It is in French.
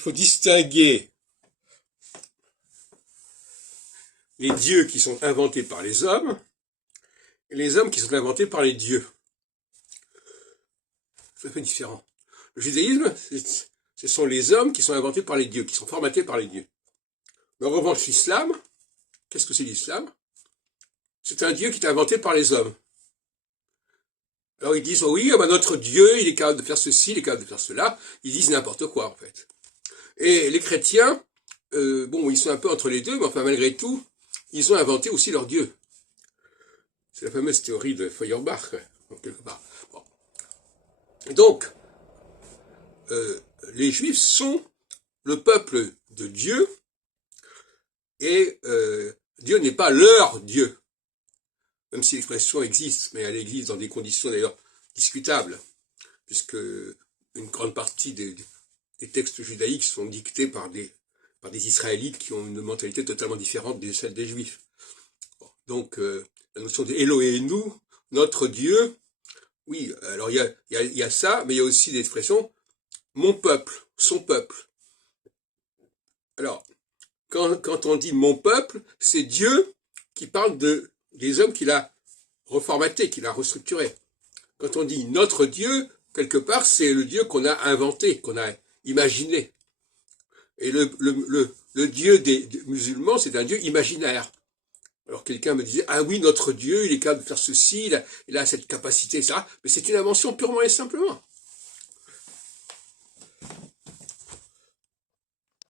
il faut distinguer les dieux qui sont inventés par les hommes et les hommes qui sont inventés par les dieux. C'est un peu différent. Le judaïsme, ce sont les hommes qui sont inventés par les dieux, qui sont formatés par les dieux. Mais en revanche, l'islam, qu'est-ce que c'est l'islam? C'est un dieu qui est inventé par les hommes. Alors ils disent, oh oui, notre Dieu, il est capable de faire ceci, il est capable de faire cela. Ils disent n'importe quoi, en fait. Et les chrétiens, ils sont un peu entre les deux, mais enfin, malgré tout, ils ont inventé aussi leur Dieu. C'est la fameuse théorie de Feuerbach, quelque part. Bon. Et donc, les Juifs sont le peuple de Dieu, et Dieu n'est pas leur Dieu. Même si l'expression existe, mais elle existe dans des conditions d'ailleurs discutables, puisque une grande partie des textes judaïques sont dictés par des Israélites qui ont une mentalité totalement différente de celle des Juifs. Bon, donc, la notion de Elohenu, notre Dieu, oui, alors il y a ça, mais il y a aussi des expressions mon peuple, son peuple. Alors, quand on dit mon peuple, c'est Dieu qui parle des hommes qu'il a reformatés, qu'il a restructurés. Quand on dit notre Dieu, quelque part, c'est le Dieu qu'on a inventé, qu'on a imaginé. Et le Dieu des musulmans, c'est un Dieu imaginaire. Alors quelqu'un me disait, ah oui, notre Dieu, il est capable de faire ceci, il a cette capacité, ça. Mais c'est une invention purement et simplement.